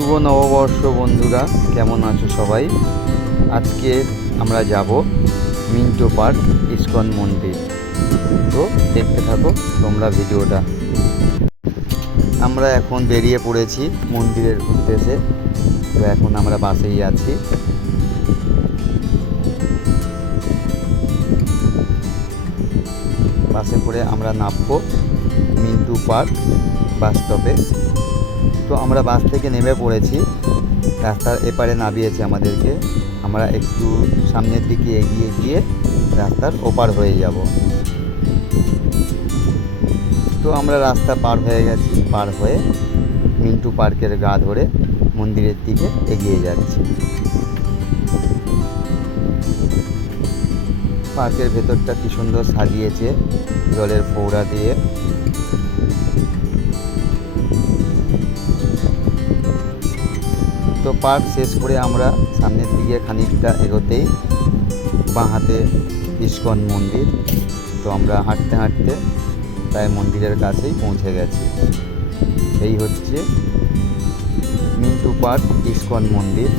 শুভ নববর্ষ বন্ধুরা, কেমন আছো সবাই? আজকে আমরা যাব মিন্টো পার্ক ইস্কন মন্দির। তো দেখতে থাকো তোমরা ভিডিওটা। আমরা এখন বেরিয়ে পড়েছি মন্দিরের উদ্দেশ্যে। তো এখন আমরা বাসেই আছি। বাসে করে আমরা নামবো মিন্টো পার্ক বাস স্টপে। তো আমরা বাস থেকে নেমে পড়েছি, রাস্তার এপারে নামিয়েছে আমাদেরকে। আমরা একটু সামনের দিকে এগিয়ে গিয়ে রাস্তার ওপার হয়ে যাব। তো আমরা রাস্তা পার হয়ে গেছি, পার হয়ে মিন্টো পার্কের গা ধরে মন্দিরের দিকে এগিয়ে যাচ্ছি। পার্কের ভেতরটা কি সুন্দর সাজিয়েছে জলের ফোয়ারা দিয়ে। তো পার্ক শেষ করে আমরা সামনের দিকে খানিকটা এগোতেই বাঁ হাতে ইস্কন মন্দির। তো আমরা হাঁটতে হাঁটতে প্রায় মন্দিরের কাছেই পৌঁছে গেছি। এই হচ্ছে মিন্টো পার্ক ইস্কন মন্দির।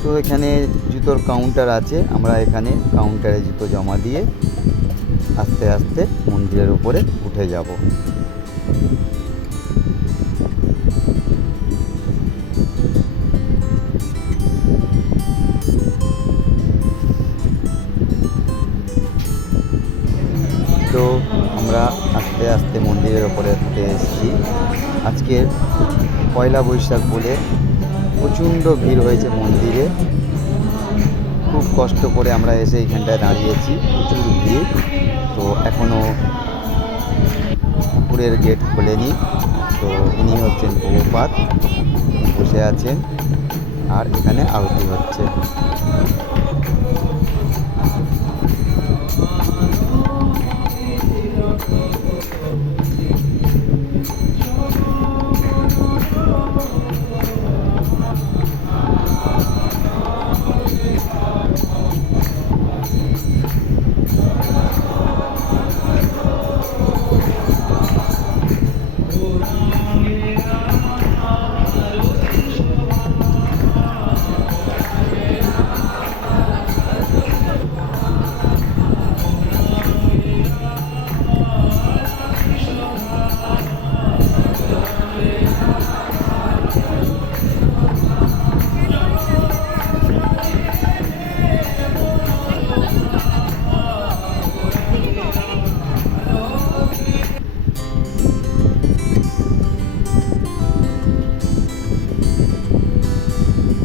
তো এখানে জুতোর কাউন্টার আছে, আমরা এখানে কাউন্টারে জুতো জমা দিয়ে আস্তে আস্তে মন্দিরের উপরে উঠে যাব। তো আমরা আস্তে আস্তে মন্দিরের ওপরে উঠে এসেছি। আজকে পয়লা বৈশাখ বলে প্রচণ্ড ভিড় হয়েছে মন্দিরে। খুব কষ্ট করে আমরা এসে এইখানটায় দাঁড়িয়েছি, প্রচুর ভিড়। তো এখনও ঠাকুরের গেট খোলেনি। তো ইনি হচ্ছেন প্রভুপাদ, বসে আছেন আর এখানে আরতি হচ্ছে।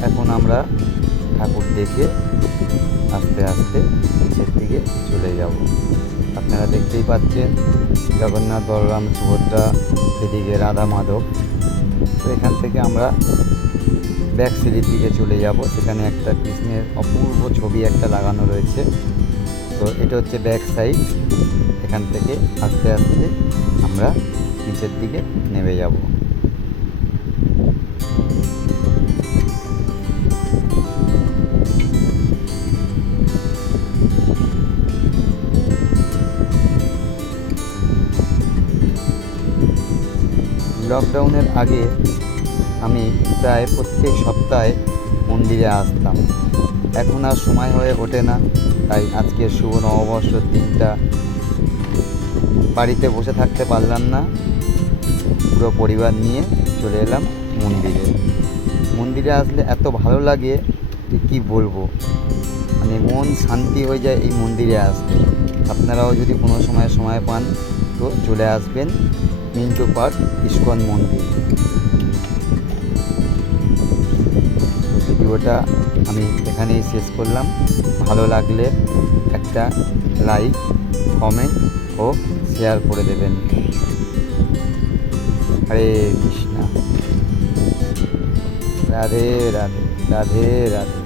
এখন আমরা ঠাকুর দেখে আস্তে আস্তে নিচের দিকে চলে যাব। আপনারা দেখতেই পাচ্ছেন জগন্নাথ, বলরাম, সুভদ্রা, এদিকে রাধা মাধব। তো এখান থেকে আমরা ব্যাক সিঁড়ির দিকে চলে যাব। সেখানে একটা কৃষ্ণের অপূর্ব ছবি একটা লাগানো রয়েছে। তো এটা হচ্ছে ব্যাক সাইড। এখান থেকে আস্তে আস্তে আমরা নিচের দিকে নেমে যাব। লকডাউনের আগে আমি প্রায় প্রত্যেক সপ্তাহে মন্দিরে আসতাম। এখন আর সময় হয়ে ওঠে না, তাই আজকে শুভ নববর্ষের দিনটা বাড়িতে বসে থাকতে পারলাম না। পুরো পরিবার নিয়ে চলে এলাম মন্দিরে। মন্দিরে আসলে এত ভালো লাগে যে কী বলবো, মানে মন শান্তি হয়ে যায় এই মন্দিরে আসলে। আপনারাও যদি কোনো সময় পান তো চলে আসবেন মিন্টো পার্ক ইস্কন মন্দির। ভিডিওটা আমি এখানেই শেষ করলাম। ভালো লাগলে একটা লাইক, কমেন্ট ও শেয়ার করে দেবেন। হরে কৃষ্ণা, রাধে রাধে, রাধে রাধে।